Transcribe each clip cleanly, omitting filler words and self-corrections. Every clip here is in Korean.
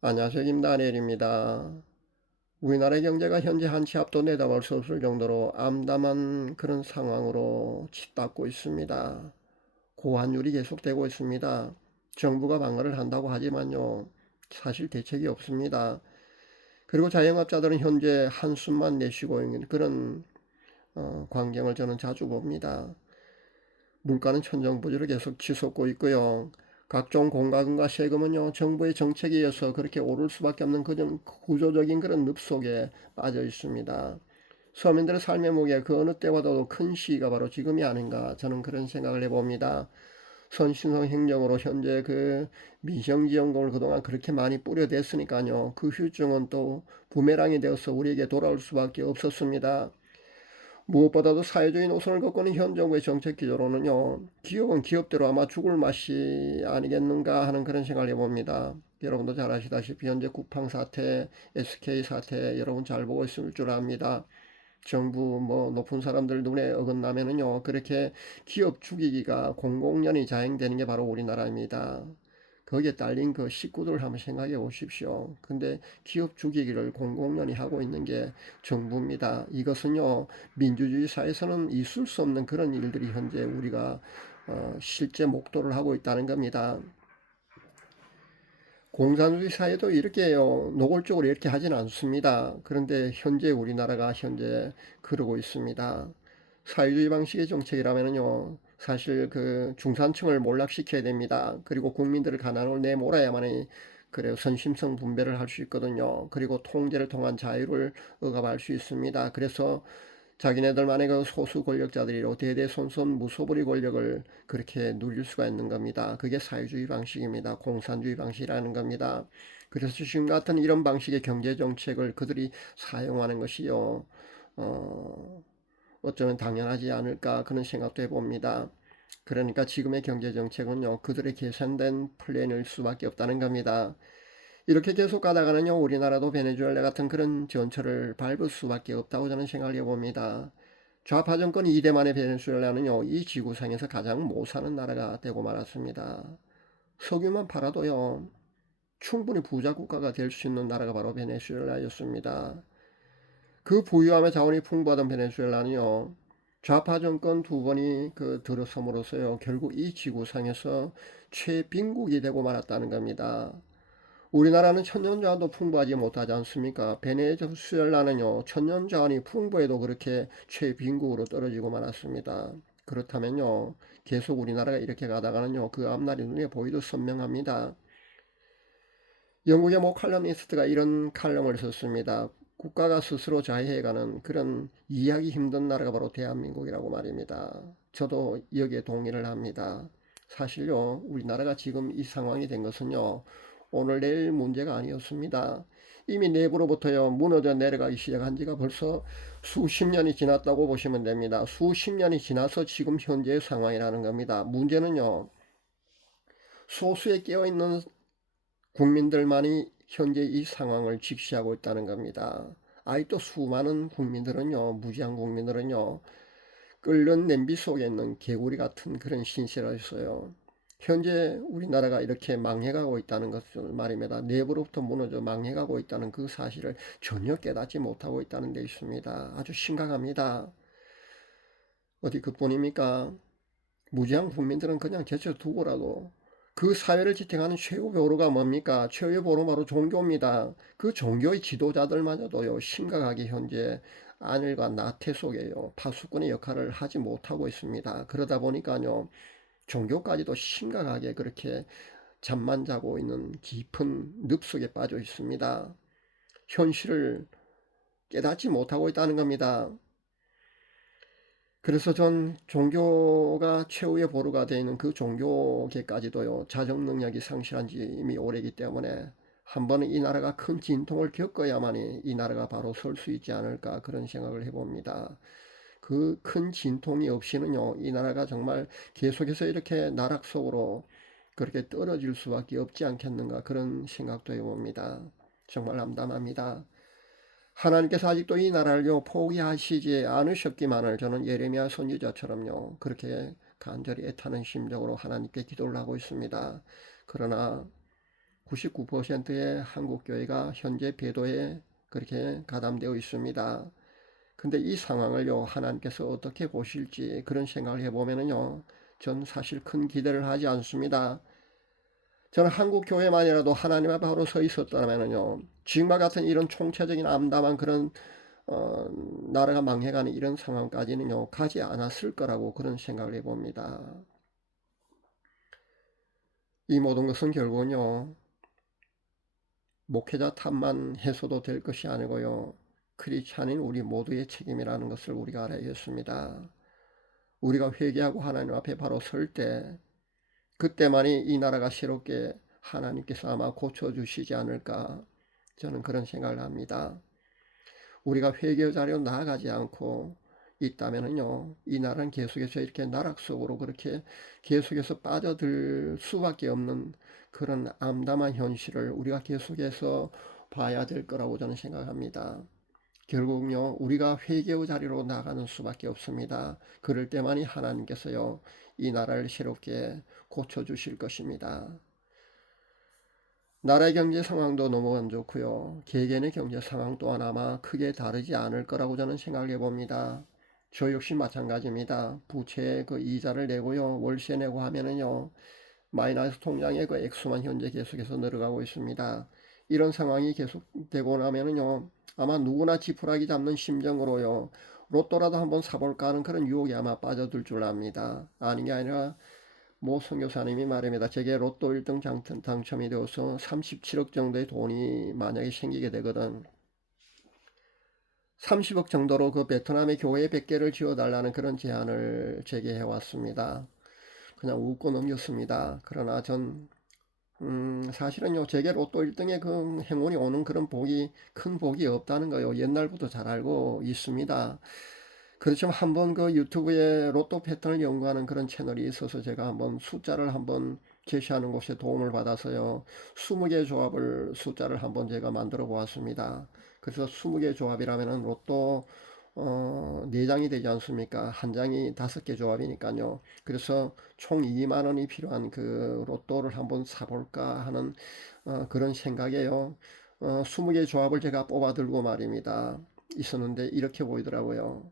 안녕하세요. 김다니엘입니다. 우리나라의 경제가 현재 한 치 앞도 내다볼 수 없을 정도로 암담한 그런 상황으로 치닫고 있습니다. 고환율이 계속되고 있습니다. 정부가 방어를 한다고 하지만요, 사실 대책이 없습니다. 그리고 자영업자들은 현재 한숨만 내쉬고 있는 그런 광경을 저는 자주 봅니다. 물가는 천정부지로 계속 치솟고 있고요. 각종 공과금과 세금은요, 정부의 정책에 의해서 그렇게 오를 수밖에 없는 그런 구조적인 그런 늪 속에 빠져 있습니다. 서민들의 삶의 무게 그 어느 때보다도 큰 시기가 바로 지금이 아닌가 저는 그런 생각을 해봅니다. 선신성 행정으로 현재 그 민생지원금을 그동안 그렇게 많이 뿌려댔으니까요. 그 후유증은 또 부메랑이 되어서 우리에게 돌아올 수밖에 없었습니다. 무엇보다도 사회주의 노선을 걷고는 현 정부의 정책 기조로는요, 기업은 기업대로 아마 죽을 맛이 아니겠는가 하는 그런 생각을 해봅니다. 여러분도 잘 아시다시피 현재 쿠팡 사태, SK 사태 여러분 잘 보고 있을 줄 압니다. 정부 뭐 높은 사람들 눈에 어긋나면은요, 그렇게 기업 죽이기가 공공연히 자행되는 게 바로 우리나라입니다. 거기에 딸린 그 식구들 한번 생각해 보십시오. 근데 기업 죽이기를 공공연히 하고 있는 게 정부입니다. 이것은요, 민주주의 사회에서는 있을 수 없는 그런 일들이 현재 우리가 실제 목도를 하고 있다는 겁니다. 공산주의 사회도 이렇게요, 노골적으로 이렇게 하진 않습니다. 그런데 현재 우리나라가 현재 그러고 있습니다. 사회주의 방식의 정책이라면요, 사실 그 중산층을 몰락시켜야 됩니다. 그리고 국민들을 가난으로 내몰아야만이 그래요, 선심성 분배를 할 수 있거든요. 그리고 통제를 통한 자유를 억압할 수 있습니다. 그래서 자기네들만의 그 소수 권력자들이 대대손손 무소불위 권력을 그렇게 누릴 수가 있는 겁니다. 그게 사회주의 방식입니다. 공산주의 방식이라는 겁니다. 그래서 지금 같은 이런 방식의 경제 정책을 그들이 사용하는 것이요, 어쩌면 당연하지 않을까 그런 생각도 해봅니다. 그러니까 지금의 경제 정책은요, 그들의 계산된 플랜일 수밖에 없다는 겁니다. 이렇게 계속 가다가는요, 우리나라도 베네수엘라 같은 그런 전철을 밟을 수밖에 없다고 저는 생각을 해봅니다. 좌파 정권 이대만의 베네수엘라는요, 이 지구상에서 가장 못 사는 나라가 되고 말았습니다. 석유만 팔아도요, 충분히 부자 국가가 될 수 있는 나라가 바로 베네수엘라였습니다. 그 부유함의 자원이 풍부하던 베네수엘라는요, 좌파 정권 두 번이 그 들어섬으로써요, 결국 이 지구상에서 최빈국이 되고 말았다는 겁니다. 우리나라는 천연자원도 풍부하지 못하지 않습니까? 베네수엘라는요, 천연자원이 풍부해도 그렇게 최빈국으로 떨어지고 말았습니다. 그렇다면요, 계속 우리나라가 이렇게 가다가는요, 그 앞날이 눈에 보이도 선명합니다. 영국의 모 칼럼니스트가 이런 칼럼을 썼습니다. 국가가 스스로 자해해가는 그런 이해하기 힘든 나라가 바로 대한민국이라고 말입니다. 저도 여기에 동의를 합니다. 사실요, 우리나라가 지금 이 상황이 된 것은요, 오늘 내일 문제가 아니었습니다. 이미 내부로부터요, 무너져 내려가기 시작한 지가 벌써 수십 년이 지났다고 보시면 됩니다. 수십 년이 지나서 지금 현재의 상황이라는 겁니다. 문제는요, 소수에 깨어있는 국민들만이 현재 이 상황을 직시하고 있다는 겁니다. 아직도 수많은 국민들은요, 무지한 국민들은요, 끓는 냄비 속에 있는 개구리 같은 그런 신세라서요. 현재 우리나라가 이렇게 망해가고 있다는 것을 말입니다. 내부로부터 무너져 망해가고 있다는 그 사실을 전혀 깨닫지 못하고 있다는 데 있습니다. 아주 심각합니다. 어디 그뿐입니까? 무지한 국민들은 그냥 제쳐두고라도 그 사회를 지탱하는 최후 보루가 뭡니까? 최후의 보루 바로 종교입니다. 그 종교의 지도자들마저도요, 심각하게 현재 안일과 나태 속에요, 파수꾼의 역할을 하지 못하고 있습니다. 그러다 보니까요, 종교까지도 심각하게 그렇게 잠만 자고 있는 깊은 늪 속에 빠져 있습니다. 현실을 깨닫지 못하고 있다는 겁니다. 그래서 전 종교가 최후의 보루가 되어 있는 그 종교계까지도요, 자정 능력이 상실한 지 이미 오래기 때문에 한 번은 이 나라가 큰 진통을 겪어야만이 이 나라가 바로 설 수 있지 않을까 그런 생각을 해봅니다. 그 큰 진통이 없이는요, 이 나라가 정말 계속해서 이렇게 나락 속으로 그렇게 떨어질 수밖에 없지 않겠는가 그런 생각도 해봅니다. 정말 암담합니다. 하나님께서 아직도 이 나라를요, 포기하시지 않으셨기만을 저는 예레미야 선지자처럼요, 그렇게 간절히 애타는 심정으로 하나님께 기도를 하고 있습니다. 그러나 99%의 한국 교회가 현재 배도에 그렇게 가담되어 있습니다. 근데 이 상황을요, 하나님께서 어떻게 보실지 그런 생각을 해보면은요, 전 사실 큰 기대를 하지 않습니다. 저는 한국 교회만이라도 하나님 앞에 바로 서 있었다면은요, 지금과 같은 이런 총체적인 암담한 그런 나라가 망해가는 이런 상황까지는요, 가지 않았을 거라고 그런 생각을 해봅니다. 이 모든 것은 결국은요, 목회자 탓만 해서도 될 것이 아니고요, 크리스찬인 우리 모두의 책임이라는 것을 우리가 알아야겠습니다. 우리가 회개하고 하나님 앞에 바로 설 때, 그때만이 이 나라가 새롭게 하나님께서 아마 고쳐주시지 않을까, 저는 그런 생각을 합니다. 우리가 회개의 자리로 나아가지 않고 있다면은요, 이 나라는 계속해서 이렇게 나락 속으로 그렇게 계속해서 빠져들 수밖에 없는 그런 암담한 현실을 우리가 계속해서 봐야 될 거라고 저는 생각합니다. 결국요, 우리가 회개의 자리로 나가는 수밖에 없습니다. 그럴 때만이 하나님께서요, 이 나라를 새롭게 고쳐주실 것입니다. 나라의 경제 상황도 너무 안 좋고요. 개개인의 경제 상황 또한 아마 크게 다르지 않을 거라고 저는 생각해 봅니다. 저 역시 마찬가지입니다. 부채의 그 이자를 내고요, 월세 내고 하면은요, 마이너스 통장의 그 액수만 현재 계속해서 늘어가고 있습니다. 이런 상황이 계속되고 나면은요, 아마 누구나 지푸라기 잡는 심정으로요, 로또라도 한번 사볼까 하는 그런 유혹에 아마 빠져들 줄 압니다. 아닌 게 아니라 모 선교사님이 말입니다. 제게 로또 1등 당첨이 되어서 37억 정도의 돈이 만약에 생기게 되거든, 30억 정도로 그 베트남의 교회 100개를 지어달라는 그런 제안을 제기해 왔습니다. 그냥 웃고 넘겼습니다. 그러나 전 사실은요, 제게 로또 1등의 그 행운이 오는 그런 복이, 큰 복이 없다는 거요, 옛날부터 잘 알고 있습니다. 그렇지만 한번 그 유튜브에 로또 패턴을 연구하는 그런 채널이 있어서 제가 한번 숫자를 한번 제시하는 곳에 도움을 받아서요, 20개 조합을 숫자를 한번 제가 만들어 보았습니다. 그래서 20개 조합이라면은 로또 4장이 되지 않습니까? 한 장이 5개 조합이니까요. 그래서 총 2만 원이 필요한 그 로또를 한번 사볼까 하는 그런 생각에요. 20개 조합을 제가 뽑아 들고 말입니다. 있었는데 이렇게 보이더라고요.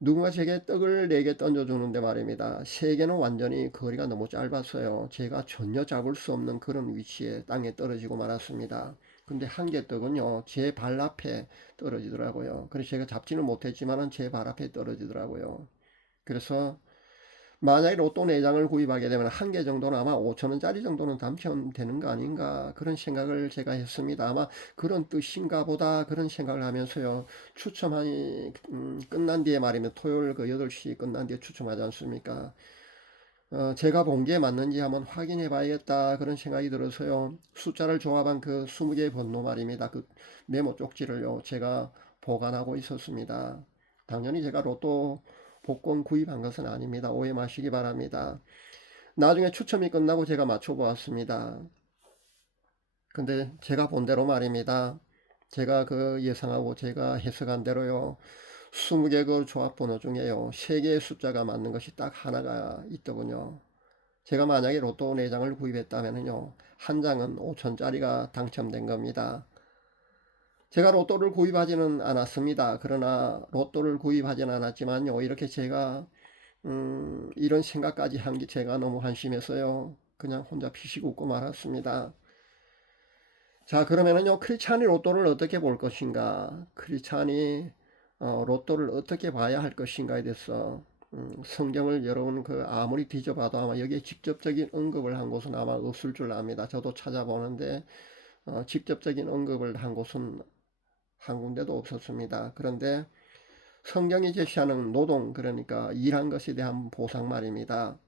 누군가 제게 떡을 4개 던져주는데 말입니다. 3개는 완전히 거리가 너무 짧았어요. 제가 전혀 잡을 수 없는 그런 위치에 땅에 떨어지고 말았습니다. 근데 한 개 떡은요, 제 발 앞에 떨어지더라고요. 그래서 제가 잡지는 못했지만 제 발 앞에 떨어지더라고요. 그래서 만약에 로또 4장을 구입하게 되면 한 개 정도는 아마 5천 원짜리 정도는 당첨되는 거 아닌가, 그런 생각을 제가 했습니다. 아마 그런 뜻인가 보다 그런 생각을 하면서요, 추첨이 끝난 뒤에 말이면 토요일 그 8시 끝난 뒤에 추첨하지 않습니까? 제가 본 게 맞는지 한번 확인해 봐야겠다 그런 생각이 들어서요, 숫자를 조합한 그 20개의 번호 말입니다. 그 메모 쪽지를요, 제가 보관하고 있었습니다. 당연히 제가 로또 복권 구입한 것은 아닙니다. 오해 마시기 바랍니다. 나중에 추첨이 끝나고 제가 맞춰보았습니다. 근데 제가 본 대로 말입니다. 제가 그 예상하고 제가 해석한 대로요, 20개 그 조합 번호 중에요, 3개의 숫자가 맞는 것이 딱 하나가 있더군요. 제가 만약에 로또 4장을 구입했다면요, 한 장은 5천짜리가 당첨된 겁니다. 제가 로또를 구입하지는 않았습니다. 그러나 로또를 구입하지는 않았지만요, 이렇게 제가 이런 생각까지 한 게 제가 너무 한심해서요, 그냥 혼자 피식 웃고 말았습니다. 자, 그러면은요, 크리스찬이 로또를 어떻게 볼 것인가, 크리스찬이 로또를 어떻게 봐야 할 것인가에 대해서 성경을 여러분 그 아무리 뒤져봐도 아마 여기에 직접적인 언급을 한 곳은 아마 없을 줄 압니다. 저도 찾아보는데 직접적인 언급을 한 곳은 한 군데도 없었습니다. 그런데 성경이 제시하는 노동, 그러니까 일한 것에 대한 보상 말입니다.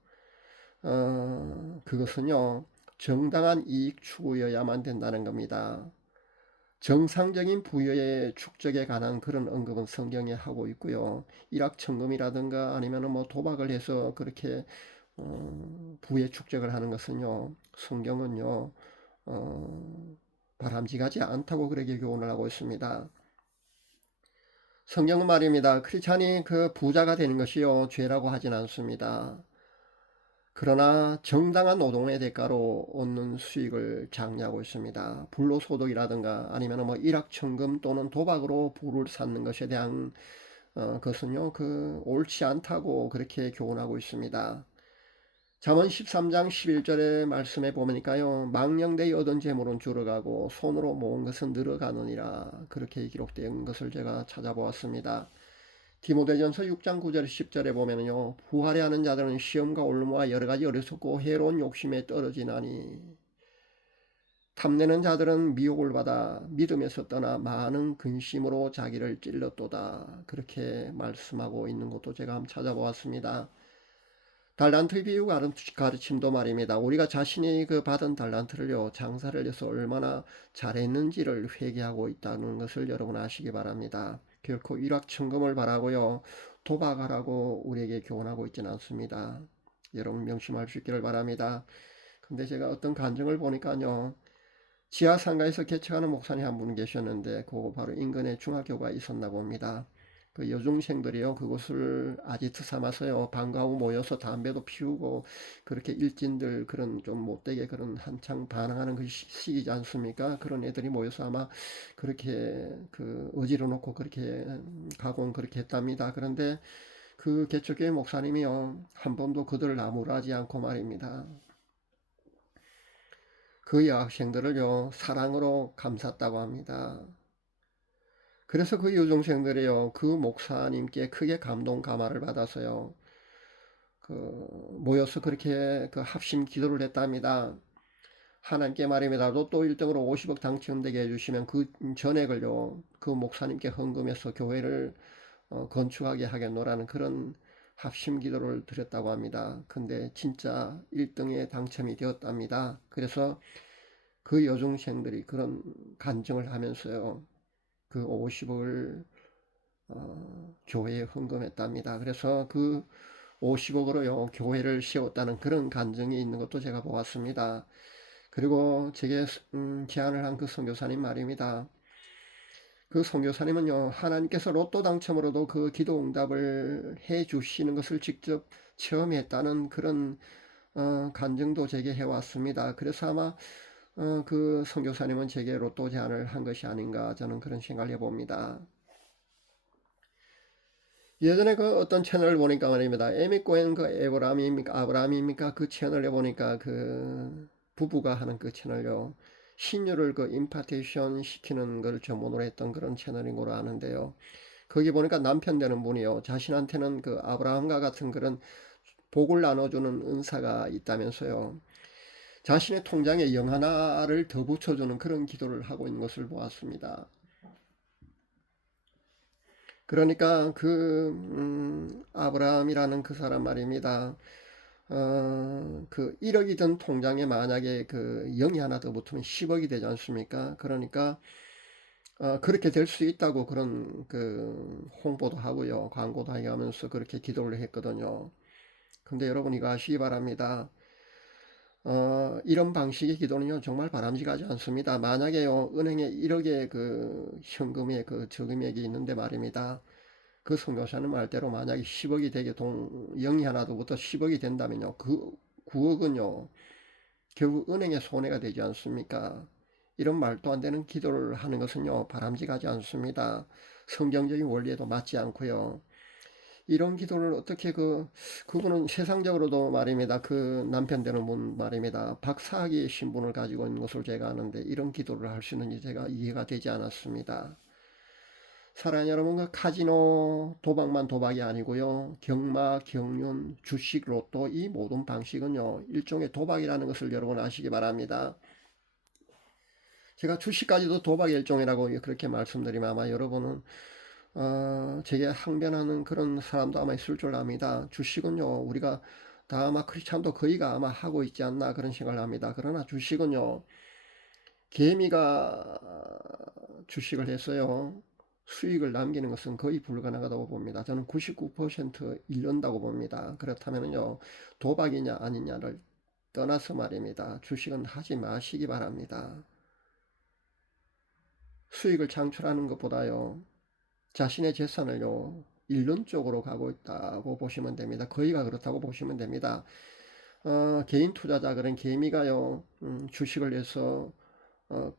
그것은요, 정당한 이익 추구여야만 된다는 겁니다. 정상적인 부여의 축적에 관한 그런 언급은 성경에 하고 있고요, 일확천금이라든가 아니면 뭐 도박을 해서 그렇게 부의 축적을 하는 것은요, 성경은요 바람직하지 않다고 그렇게 교훈을 하고 있습니다. 성경은 말입니다, 크리스찬이 그 부자가 되는 것이요 죄라고 하진 않습니다. 그러나 정당한 노동의 대가로 얻는 수익을 장려하고 있습니다. 불로소득이라든가 아니면 뭐 일확천금 또는 도박으로 부를 쌓는 것에 대한 것은요, 옳지 않다고 그렇게 교훈하고 있습니다. 잠언 13장 11절의 말씀에 보니까요, 망령되이 얻은 재물은 줄어가고 손으로 모은 것은 늘어가느니라, 그렇게 기록된 것을 제가 찾아보았습니다. 디모데전서 6장 9절 10절에 보면요, 부활해 하는 자들은 시험과 올무와 여러 가지 어리석고 해로운 욕심에 떨어지나니, 탐내는 자들은 미혹을 받아 믿음에서 떠나 많은 근심으로 자기를 찔렀도다, 그렇게 말씀하고 있는 것도 제가 한번 찾아보았습니다. 달란트 비유 가르침도 말입니다. 우리가 자신이 받은 달란트를요, 장사를 해서 얼마나 잘했는지를 회개하고 있다는 것을 여러분 아시기 바랍니다. 결코 일확천금을 바라고요, 도박하라고 우리에게 교훈하고 있지는 않습니다. 여러분 명심할 수 있기를 바랍니다. 근데 제가 어떤 간증을 보니까요, 지하상가에서 개척하는 목사님 한 분 계셨는데, 그 바로 인근에 중학교가 있었나 봅니다. 그 여중생들이요, 그것을 아지트 삼아서요, 방과후 모여서 담배도 피우고, 그렇게 일진들 그런 좀 못되게 그런 한창 반항하는 그 시기지 않습니까? 그런 애들이 모여서 아마 그렇게 어지러 놓고 그렇게 가공 그렇게 했답니다. 그런데 그 개척교회 목사님이요, 한 번도 그들을 나무라지 않고 말입니다, 그 여학생들을요, 사랑으로 감쌌다고 합니다. 그래서 그 여중생들이요, 그 목사님께 크게 감동 감화를 받아서요, 그 모여서 그렇게 합심 기도를 했답니다. 하나님께 말입니다. 로또 1등으로 50억 당첨되게 해주시면 그 전액을요, 그 목사님께 헌금해서 교회를 건축하게 하겠노라는 그런 합심 기도를 드렸다고 합니다. 근데 진짜 1등에 당첨이 되었답니다. 그래서 그 여중생들이 그런 간증을 하면서요, 그 50억을 교회에 헌금했답니다. 그래서 그 50억으로요, 교회를 세웠다는 그런 간증이 있는 것도 제가 보았습니다. 그리고 제게 제안을 한 그 선교사님 말입니다. 그 선교사님은요, 하나님께서 로또 당첨으로도 그 기도 응답을 해 주시는 것을 직접 체험했다는 그런 간증도 제게 해왔습니다. 그래서 아마 그 선교사님은 제게 로또 제안을 한 것이 아닌가, 저는 그런 생각을 해봅니다. 예전에 그 어떤 채널을 보니까 말입니다. 에미 코엔 그 아브라함입니까? 그 채널에 보니까 그 부부가 하는 그 채널요, 신유를 그 임파테이션 시키는 걸 전문으로 했던 그런 채널인 걸로 아는데요. 거기 보니까 남편 되는 분이요, 자신한테는 그 아브라함과 같은 그런 복을 나눠주는 은사가 있다면서요, 자신의 통장에 영 하나를 더 붙여주는 그런 기도를 하고 있는 것을 보았습니다. 그러니까 아브라함이라는 그 사람 말입니다. 그 1억이 든 통장에 만약에 그 0이 하나 더 붙으면 10억이 되지 않습니까? 그러니까 그렇게 될 수 있다고 그런 홍보도 하고요, 광고도 하면서 그렇게 기도를 했거든요. 근데 여러분 이거 아시기 바랍니다. 이런 방식의 기도는요, 정말 바람직하지 않습니다. 만약에요, 은행에 1억의 그 현금의 그 저금액이 있는데 말입니다, 그 선교사는 말대로 만약에 10억이 되게 0이 하나도부터 10억이 된다면요, 그 9억은요, 결국 은행의 손해가 되지 않습니까? 이런 말도 안 되는 기도를 하는 것은요, 바람직하지 않습니다. 성경적인 원리에도 맞지 않고요. 이런 기도를 어떻게 그분은 세상적으로도 말입니다, 그 남편 되는 분 말입니다, 박사학위 신분을 가지고 있는 것을 제가 아는데 이런 기도를 할 수 있는지 제가 이해가 되지 않았습니다. 사랑하는 여러분, 그 카지노 도박만 도박이 아니고요, 경마, 경륜, 주식, 로또, 이 모든 방식은요, 일종의 도박이라는 것을 여러분 아시기 바랍니다. 제가 주식까지도 도박 일종이라고 그렇게 말씀드리면 아마 여러분은 제게 항변하는 그런 사람도 아마 있을 줄 압니다. 주식은요, 우리가 다 아마 크리스찬도 거의가 아마 하고 있지 않나 그런 생각을 합니다. 그러나 주식은요, 개미가 주식을 해서요, 수익을 남기는 것은 거의 불가능하다고 봅니다. 저는 99% 잃는다고 봅니다. 그렇다면요, 도박이냐 아니냐를 떠나서 말입니다, 주식은 하지 마시기 바랍니다. 수익을 창출하는 것보다요, 자신의 재산을요, 잃는 쪽으로 가고 있다고 보시면 됩니다. 거의가 그렇다고 보시면 됩니다. 개인 투자자 그런 개미가요, 주식을 해서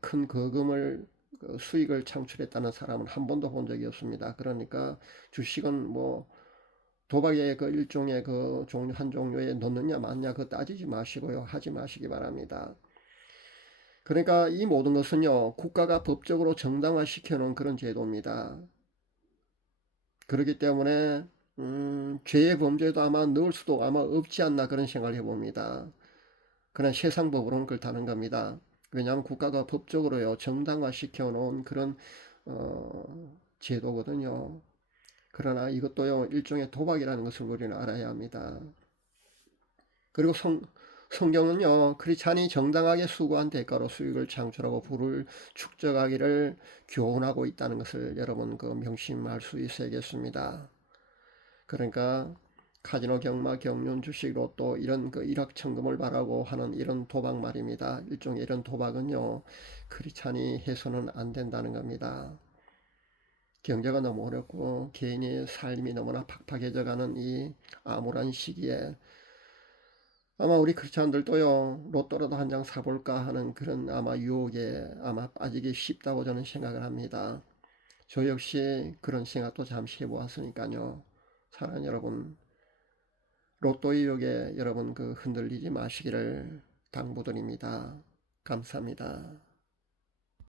큰 거금을 수익을 창출했다는 사람은 한 번도 본 적이 없습니다. 그러니까 주식은 뭐 도박의 그 일종의 그 종류 한 종류에 넣느냐 마느냐 그 따지지 마시고요. 하지 마시기 바랍니다. 그러니까 이 모든 것은요, 국가가 법적으로 정당화시켜 놓은 그런 제도입니다. 그렇기 때문에 죄의 범죄도 아마 넣을 수도 아마 없지 않나 그런 생각을 해봅니다. 그냥 세상법으로는 그렇다는 겁니다. 왜냐하면 국가가 법적으로요 정당화시켜 놓은 그런 제도거든요. 그러나 이것도요 일종의 도박이라는 것을 우리는 알아야 합니다. 그리고 성경은요 크리스찬이 정당하게 수고한 대가로 수익을 창출하고 부를 축적하기를 교훈하고 있다는 것을 여러분 그 명심할 수 있어야겠습니다. 그러니까 카지노, 경마, 경륜, 주식, 로또 이런 그 일확천금을 바라고 하는 이런 도박 말입니다. 일종의 이런 도박은요 크리스찬이 해서는 안 된다는 겁니다. 경제가 너무 어렵고 개인의 삶이 너무나 팍팍해져가는 이 암울한 시기에 아마 우리 크리스찬들도요 로또라도 한 장 사볼까 하는 그런 아마 유혹에 아마 빠지기 쉽다고 저는 생각을 합니다. 저 역시 그런 생각도 잠시 해보았으니까요. 사랑하는 여러분, 로또 유혹에 여러분 그 흔들리지 마시기를 당부드립니다. 감사합니다.